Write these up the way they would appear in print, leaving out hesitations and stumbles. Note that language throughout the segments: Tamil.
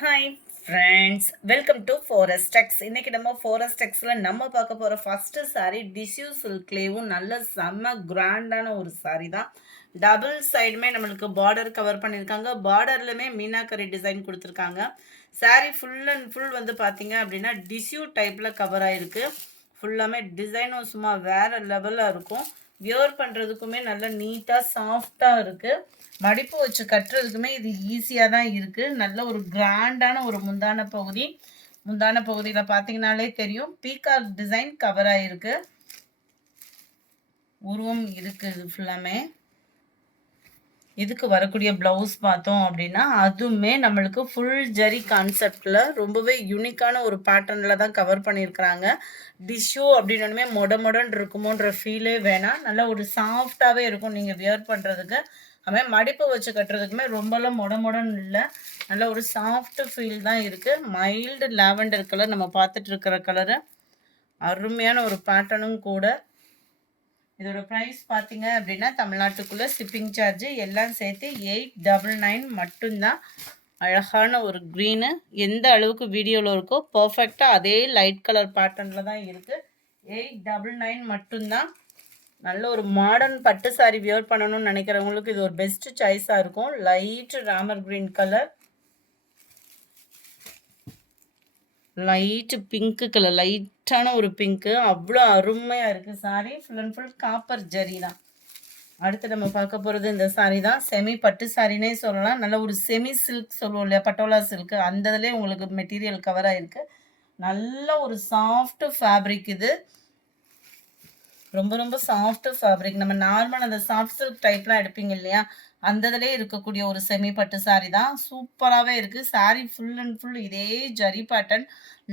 Hi friends, welcome to forest techs. இன்னைக்கு நம்ம ஃபாரஸ்ட் டெக்ஸில் நம்ம பார்க்க போகிற ஃபஸ்ட்டு சாரீ டிஷ்யூ சில்க்லேயும் நல்ல செம்ம கிராண்டான ஒரு சாரீ தான். டபுள் சைடுமே நம்மளுக்கு பார்டர் கவர் பண்ணியிருக்காங்க. பார்டர்லையுமே மீனாக்கரி டிசைன் கொடுத்துருக்காங்க. சாரீ ஃபுல் அண்ட் ஃபுல் வந்து பார்த்தீங்க அப்படின்னா டிஷ்யூ டைப்பில் கவர் ஆகிருக்கு. ஃபுல்லாமே டிசைனும் சும்மா வேறு லெவலில் இருக்கும். வியர் பண்ணுறதுக்குமே நல்லா நீட்டாக சாஃப்டாக இருக்குது. மடிப்பு வச்சு கட்டுறதுக்குமே இது ஈஸியாக தான் இருக்குது. நல்ல ஒரு கிராண்டான ஒரு முந்தான பகுதி. முந்தான பகுதியில் பார்த்தீங்கன்னாலே தெரியும் பீகாக் டிசைன் கவர் ஆகிருக்கு. உருவம் இருக்குது ஃபுல்லாமே. இதுக்கு வரக்கூடிய ப்ளவுஸ் பார்த்தோம் அப்படின்னா அதுவுமே நம்மளுக்கு ஃபுல் ஜரி கான்செப்டில் ரொம்பவே யூனிக்கான ஒரு பேட்டர்னில் தான் கவர் பண்ணியிருக்கிறாங்க. டிஷ்யூ அப்படின்னே மொடன்னு இருக்குமோன்ற ஃபீலே வேணாம். நல்லா ஒரு சாஃப்டாகவே இருக்கும் நீங்கள் வியர் பண்ணுறதுக்கு. அதுமாதிரி மடிப்பு வச்சு கட்டுறதுக்குமே ரொம்பலாம் மொடன்னு இல்லை. நல்ல ஒரு சாஃப்ட் ஃபீல் தான் இருக்குது. மைல்டு லாவெண்டர் கலர் நம்ம பார்த்துட்டு இருக்கிற கலரு. அருமையான ஒரு பேட்டர்னும் கூட. இதோட ப்ரைஸ் பார்த்தீங்க அப்படின்னா தமிழ்நாட்டுக்குள்ளே ஷிப்பிங் சார்ஜு எல்லாம் சேர்த்து 899 மட்டும்தான். அழகான ஒரு க்ரீனு எந்த அளவுக்கு வீடியோவில் இருக்கோ பர்ஃபெக்டாக அதே லைட் கலர் பேட்டர்னில் தான் இருக்குது. 899 மட்டும்தான். நல்ல ஒரு மாடர்ன் பட்டு சாரி வியர் பண்ணணும்னு நினைக்கிறவங்களுக்கு இது ஒரு பெஸ்ட்டு சாய்ஸாக இருக்கும். Light Ramar green colour, light pink colour, லைட்டான ஒரு பிங்க்கு. அவ்வளோ அருமையாக இருக்குது sari. Full and full copper zari தான். அடுத்து நம்ம பார்க்க போகிறது இந்த சாரீ தான். செமி பட்டு சாரினே சொல்லலாம். நல்ல ஒரு செமி சில்க் சொல்லுவோம் இல்லையா, பட்டோலா சில்க்கு, அந்த இதுலேயே உங்களுக்கு மெட்டீரியல் கவர் ஆகிருக்கு. நல்ல ஒரு சாஃப்ட் ஃபேப்ரிக் இது. ரொம்ப ரொம்ப சாஃப்ட் ஃபேப்ரிக். நம்ம நார்மல் அந்த சாஃப்ட் சில்க் டைப்லாம் எடுப்பீங்க இல்லையா, அந்த இதுலேயே இருக்கக்கூடிய ஒரு செமி பட்டு சாரீ தான். சூப்பராகவே இருக்குது. சாரீ ஃபுல் அண்ட் ஃபுல் இதே ஜரி பேட்டர்ன்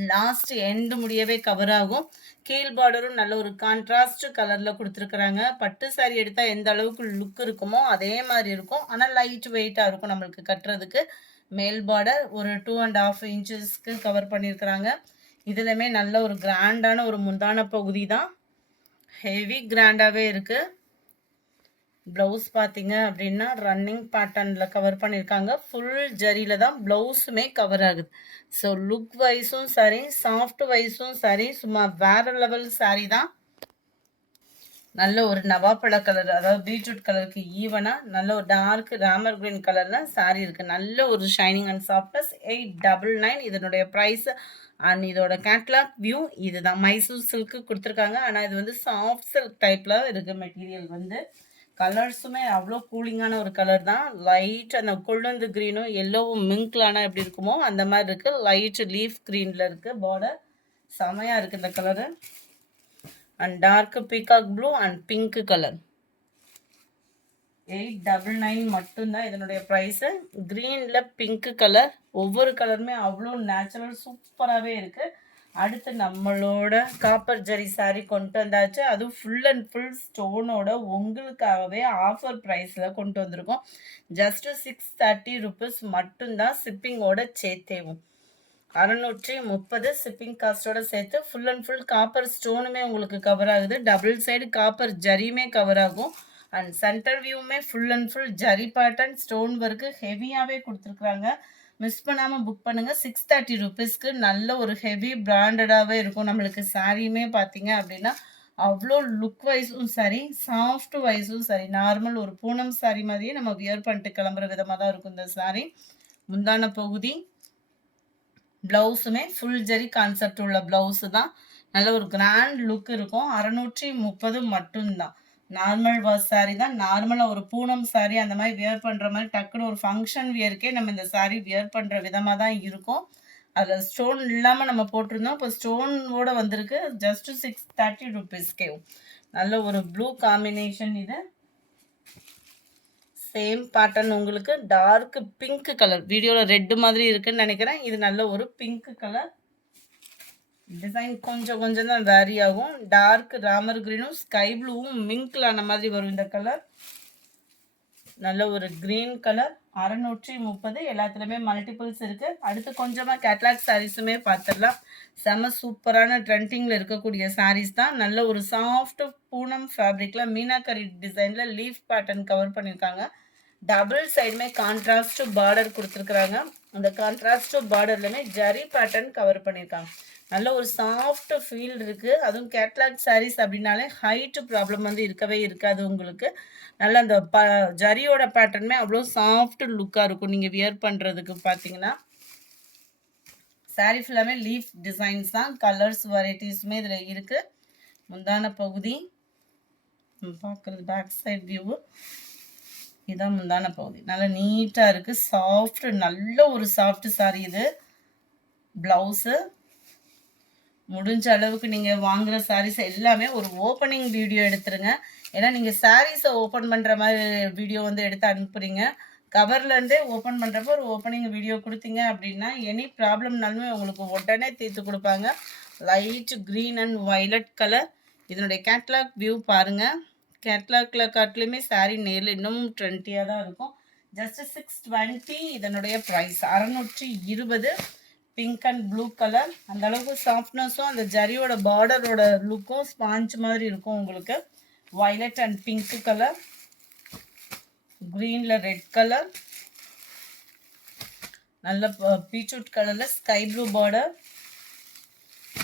லாஸ்ட் எண்டு முடியவே கவர் ஆகும். கீழ் பார்டரும் நல்ல ஒரு கான்ட்ராஸ்ட் கலரில் கொடுத்துருக்குறாங்க. பட்டு சாரீ எடுத்தால் எந்த அளவுக்கு லுக் இருக்குமோ அதே மாதிரி இருக்கும். ஆனால் லைட் வெயிட்டாக இருக்கும் நம்மளுக்கு கட்டுறதுக்கு. மேல் பார்டர் ஒரு 2.5 இன்ச்சஸ்க்கு கவர் பண்ணியிருக்கிறாங்க. இதுலையுமே நல்ல ஒரு கிராண்டான ஒரு முந்தான பகுதி தான். ஹெவி கிராண்டாகவே இருக்குது. ப்ளவுஸ் பார்த்தீங்க அப்படின்னா ரன்னிங் பேட்டர்னில் கவர் பண்ணியிருக்காங்க. ஃபுல் ஜரியில் தான் ப்ளவுஸுமே கவர் ஆகுது. ஸோ லுக் வைஸும் சரி, சாஃப்ட் வைஸும் சரி, சும்மா வேறு லெவல் சாரீ தான். நல்ல ஒரு நவாப்பழ கலர், அதாவது பீட்ரூட் கலருக்கு ஈவனாக நல்ல ஒரு டார்க் ராமர் கிரீன் கலரில் சாரீ இருக்குது. நல்ல ஒரு ஷைனிங் அண்ட் சாஃப்ட்னஸ். 899 இதனுடைய ப்ரைஸ். அண்ட் இதோட கேட்லாக் வியூ இதுதான். மைசூர் சில்க்கு கொடுத்துருக்காங்க. ஆனால் இது வந்து சாஃப்ட் சில்க் டைப்பில் இருக்குது மெட்டீரியல் வந்து. கலர்ஸுமே அவ்வளோ கூலிங்கான ஒரு கலர் தான். லைட் அந்த கொழுந்து க்ரீனும் எல்லோவும் மிங்க்லானா எப்படி இருக்குமோ அந்த மாதிரி இருக்குது. லைட் லீஃப் க்ரீனில் இருக்குது பார்டர். செமையாக இருக்குது இந்த colour. And dark peacock blue and pink colour. 899 மட்டும்தான் இதனுடைய ப்ரைஸு. க்ரீனில் பிங்க் கலர். ஒவ்வொரு கலருமே அவ்வளோ நேச்சுரல் சூப்பராகவே இருக்குது. அடுத்து நம்மளோட காப்பர் ஜரி சாரீ கொண்டு வந்தாச்சு. அதுவும் ஃபுல் அண்ட் ஃபுல் ஸ்டோனோட உங்களுக்காகவே ஆஃபர் ப்ரைஸில் கொண்டு வந்திருக்கோம். ஜஸ்ட்டு 630 ருபீஸ் மட்டும்தான் ஷிப்பிங்கோட சேர்த்தேவும். 630 ஷிப்பிங் காஸ்ட்டோட சேர்த்து. ஃபுல் அண்ட் ஃபுல் காப்பர் ஸ்டோனுமே உங்களுக்கு கவர் ஆகுது. டபுள் சைடு காப்பர் ஜரியுமே கவர் ஆகும். அண்ட் சென்டர் வியூவுமே full and full zari pattern stone work ஹெவியாகவே கொடுத்துருக்குறாங்க. மிஸ் பண்ணாமல் புக் பண்ணுங்கள். 630 ருபீஸ்க்கு நல்ல ஒரு ஹெவி பிராண்டடாகவே இருக்கும். நம்மளுக்கு சாரியுமே பார்த்தீங்க அப்படின்னா அவ்வளோ லுக் வைஸும் சரி, சாஃப்ட் வைஸும் சரி, நார்மல் ஒரு பூனம் சாரீ மாதிரியே நம்ம வியர் பண்ணிட்டு கிளம்புற விதமாக தான் இருக்கும் இந்த சாரீ. முந்தான பகுதி ப்ளவுஸுமே ஃபுல் ஜரி கான்செப்ட் உள்ள ப்ளவுஸு தான். நல்ல ஒரு கிராண்ட் லுக் இருக்கும். 630 மட்டும்தான். நார்மல் வாஷ் சாரீ தான். நார்மலாக ஒரு பூனம் சாரீ அந்த மாதிரி வியர் பண்ணுற மாதிரி டக்குன்னு ஒரு ஃபங்க்ஷன் வியருக்கே நம்ம இந்த சாரீ வியர் பண்ணுற விதமாக தான் இருக்கும். அதில் ஸ்டோன் இல்லாமல் நம்ம போட்டிருந்தோம். இப்போ ஸ்டோனோட வந்திருக்கு. ஜஸ்ட்டு 630 ருபீஸ்க்கே. நல்ல ஒரு ப்ளூ காம்பினேஷன் இது. சேம் பேட்டர்ன் உங்களுக்கு டார்க் பிங்க் கலர். வீடியோவில் ரெட்டு மாதிரி இருக்குன்னு நினைக்கிறேன். இது நல்ல ஒரு பிங்க் கலர். டிசைன் கொஞ்சம் கொஞ்சம் தான் வேரி ஆகும். டார்க் ராமர் கிரீனும் ஸ்கை ப்ளூவும் மிங்க்லான மாதிரி வரும் இந்த கலர். நல்ல ஒரு க்ரீன் கலர். 630. எல்லாத்துலேயுமே மல்டிபிள்ஸ் இருக்குது. அடுத்து கொஞ்சமாக கேட்லாக் சாரீஸுமே பார்த்துடலாம். செம சூப்பரான ட்ரெண்டிங்கில் இருக்கக்கூடிய சாரீஸ் தான். நல்ல ஒரு சாஃப்ட் பூனம் ஃபேப்ரிக்கில் மீனாக்கரி டிசைனில் லீஃப் பேட்டர்ன் கவர் பண்ணியிருக்காங்க. டபுள் சைடுமே கான்ட்ராஸ்ட் பார்டர் கொடுத்துருக்குறாங்க. அந்த கான்ட்ராஸ்ட் பார்டர்லயுமே ஜரி பேட்டர்ன் கவர் பண்ணியிருக்காங்க. நல்ல ஒரு சாஃப்ட் ஃபீல் இருக்கு. அதுவும் கேட்லாக் சாரீஸ் அப்படின்னாலே ஹைட் ப்ராப்ளம் வந்து இருக்கவே இருக்காது உங்களுக்கு. நல்ல அந்த ஜரியோட பேட்டர்னுமே அவ்வளோ சாஃப்ட் லுக்காக இருக்கும் நீங்கள் வியர் பண்ணுறதுக்கு. பார்த்தீங்கன்னா சாரீ ஃபுல்லாமே லீஃப் டிசைன்ஸ் தான். கலர்ஸ் வெரைட்டிஸுமே இதில் இருக்குது. முந்தான பகுதி பார்க்குறது பேக் சைட் வியூ. இதான் முந்தான பகுதி. நல்லா நீட்டாக இருக்குது. சாஃப்ட், நல்ல ஒரு சாஃப்ட் சாரீ இது. ப்ளவுஸு முடிஞ்ச அளவுக்கு நீங்கள் வாங்குகிற சாரீஸ் எல்லாமே ஒரு ஓப்பனிங் வீடியோ எடுத்துருங்க. ஏன்னா நீங்கள் சாரீஸை ஓப்பன் பண்ணுற மாதிரி வீடியோ வந்து எடுத்து அனுப்புகிறீங்க. கவர்லேருந்தே ஓப்பன் பண்ணுறப்போ ஒரு ஓப்பனிங் வீடியோ கொடுத்தீங்க அப்படின்னா எனி ப்ராப்ளம்னாலுமே உங்களுக்கு உடனே தீர்த்து கொடுப்பாங்க. Light green and violet colour. இதனுடைய கேட்லாக் வியூ பாருங்கள். கேட்லாகில் காட்டிலுமே சாரீ நேரில் இன்னும் ட்ரெண்டியாக தான் இருக்கும். ஜஸ்ட் 620 இதனுடைய price. 620. Pink and blue colour. அந்த அளவுக்கு சாஃப்ட்னஸும் அந்த ஜரியோட பார்டரோட லுக்கும் ஸ்பாஞ்ச் மாதிரி இருக்கும் உங்களுக்கு. Violet and pink colour. க்ரீனில் ரெட் கலர். நல்ல பீட்ரூட் கலரில் sky blue border.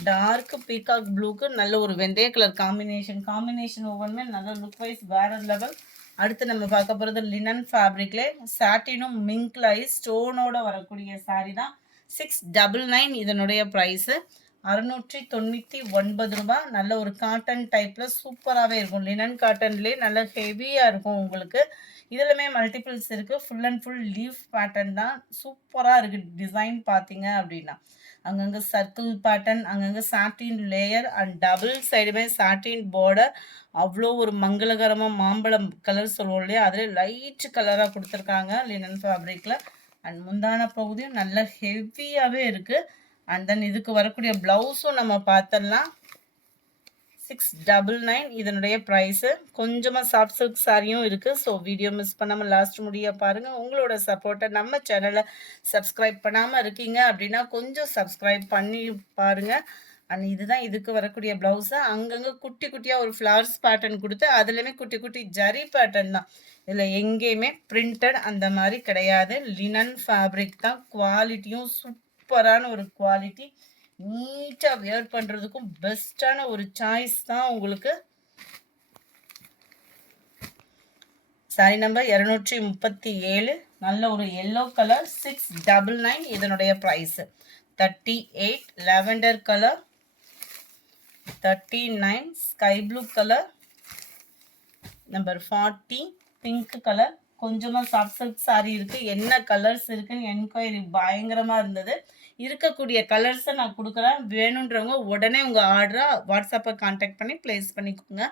Dark peacock ப்ளூக்கு நல்ல ஒரு வெந்தய கலர் காம்பினேஷன் ஒவ்வொன்றுமே நல்ல லுக் வைஸ் வேற லெவல். அடுத்து நம்ம பார்க்க போகிறது லினன் ஃபேப்ரிக்லே சாட்டினும் மிங்க்லாயி ஸ்டோனோட வரக்கூடிய சாரீ தான். 699 இதனுடைய ப்ரைஸு. 699 ரூபா. நல்ல ஒரு காட்டன் டைப்பில் சூப்பராகவே இருக்கும். லினன் காட்டன்லேயே நல்ல ஹெவியாக இருக்கும் உங்களுக்கு. இதுலையுமே மல்டிபிள்ஸ் இருக்குது. Full and full leaf pattern தான். சூப்பராக இருக்குது டிசைன் பார்த்தீங்க அப்படின்னா. அங்கங்கே சர்க்கிள் பேட்டர்ன், அங்கங்கே சாட்டின் லேயர் அண்ட் டபுள் சைடுமே சாட்டின் பார்டர். அவ்வளோ ஒரு மங்களகரமாக மாம்பழம் கலர் சொல்லுவோம் இல்லையா, அதில் லைட் கலராக கொடுத்துருக்காங்க லினன் ஃபேப்ரிக்கில். அண்ட் முந்தான பகுதியும் நல்ல ஹெவியாகவே இருக்குது. அண்ட் தென் இதுக்கு வரக்கூடிய ப்ளவுஸும் நம்ம பார்த்துடலாம். 699 இதனுடைய ப்ரைஸு. கொஞ்சமாக சாஃப்ட் சில்க் சாரியும் இருக்குது. ஸோ வீடியோ மிஸ் பண்ணாமல் லாஸ்ட் முடிய பாருங்கள். உங்களோட சப்போர்ட்டை நம்ம சேனலை சப்ஸ்கிரைப் பண்ணாமல் இருக்கீங்க அப்படின்னா கொஞ்சம் சப்ஸ்கிரைப் பண்ணி பாருங்கள். அண்ட் இதுதான் இதுக்கு வரக்கூடிய ப்ளவுஸு. அங்கங்கே குட்டி குட்டியாக ஒரு ஃப்ளவர்ஸ் பேட்டர்ன் கொடுத்து அதுலேயுமே குட்டி குட்டி ஜரி பேட்டர்ன் தான். இதில் எங்கேயுமே பிரிண்டட் அந்த மாதிரி கிடையாது. லினன் ஃபேப்ரிக் தான். குவாலிட்டியும் சூப்பரான ஒரு குவாலிட்டி. நீட்டாக வியர் பண்ணுறதுக்கும் பெஸ்ட்டான ஒரு சாய்ஸ் தான் உங்களுக்கு. சாரி நம்பர் 237. நல்ல ஒரு எல்லோ கலர். 699 இதனுடைய price. 38 lavender colour. 39 sky blue colour. Number 40 pink colour. கொஞ்சமாக சாஃப்ட் சில்க் சாரி இருக்குது. என்ன கலர்ஸ் இருக்குன்னு என்கொயரி பயங்கரமாக இருந்தது. இருக்கக்கூடிய கலர்ஸை நான் கொடுக்குறேன். வேணுன்றவங்க உடனே உங்கள் ஆர்டரை வாட்ஸ்அப்பை கான்டாக்ட் பண்ணி ப்ளேஸ் பண்ணிக்கோங்க.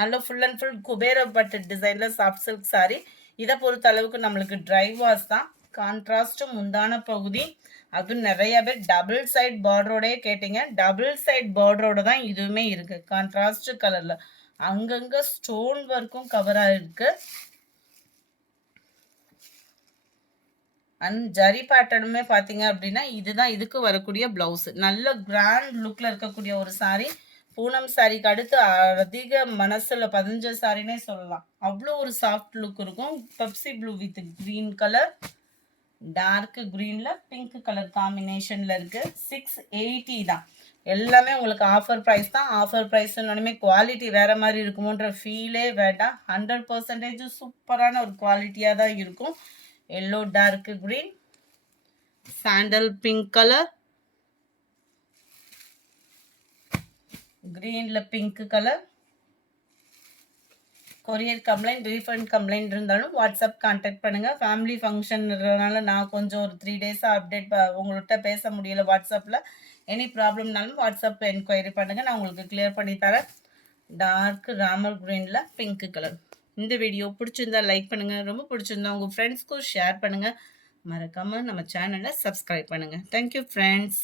நல்ல ஃபுல் அண்ட் ஃபுல் குபேர பட்டு டிசைனில் சாஃப்ட் சில்க் சாரி. இதை பொறுத்த அளவுக்கு நம்மளுக்கு ட்ரை வாஷ் தான். கான்ட்ராஸ்ட்டும் முந்தான பகுதி. அதுவும் நிறைய பேர் டபுள் சைட் பார்டரோடே கேட்டிங்க. டபுள் சைட் பார்டரோட தான் இதுவுமே இருக்குது. கான்ட்ராஸ்ட் கலரில் அங்கங்கே ஸ்டோன் ஒர்க்கும் கவராக இருக்குது. அண்ட் ஜரி பேட்டர்னுமே பார்த்தீங்க அப்படின்னா இதுதான் இதுக்கு வரக்கூடிய ப்ளவுஸு. நல்ல கிராண்ட் லுக்கில் இருக்கக்கூடிய ஒரு சாரீ. பூனம் சாரிக்கு அடுத்து அதிக மனசில் பதிஞ்ச சாரினே சொல்லலாம். அவ்வளோ ஒரு சாஃப்ட் லுக் இருக்கும். Pepsi blue with green colour. Dark க்ரீனில் பிங்க் கலர் காம்பினேஷனில் இருக்குது. 680 தான். எல்லாமே உங்களுக்கு ஆஃபர் ப்ரைஸ் தான். ஆஃபர் ப்ரைஸ்னோடனே குவாலிட்டி வேறு மாதிரி இருக்குமோன்ற ஃபீலே வேண்டாம். 100% சூப்பரான ஒரு குவாலிட்டியாக தான் இருக்கும். Yellow dark green, sandal pink colour, greenல pink colour. Courier complaint, refund complaint இருந்தாலும் வாட்ஸ்அப் கான்டாக்ட் பண்ணுங்கள். ஃபேமிலி ஃபங்க்ஷன்றதுனால நான் கொஞ்சம் ஒரு 3 டேஸாக அப்டேட் உங்கள்கிட்ட பேச முடியல வாட்ஸ்அப்பில். எனி ப்ராப்ளம்னாலும் வாட்ஸ்அப் என்கொயரி பண்ணுங்கள், நான் உங்களுக்கு கிளியர் பண்ணி தரேன். டார்க் ராமர் க்ரீனில் பிங்க் கலர். இந்த வீடியோ பிடிச்சிருந்தா லைக் பண்ணுங்கள். ரொம்ப பிடிச்சிருந்தா உங்கள் ஃப்ரெண்ட்ஸ்க்கும் ஷேர் பண்ணுங்கள். மறக்காமல் நம்ம சேனலை சப்ஸ்கிரைப் பண்ணுங்கள். Thank you friends.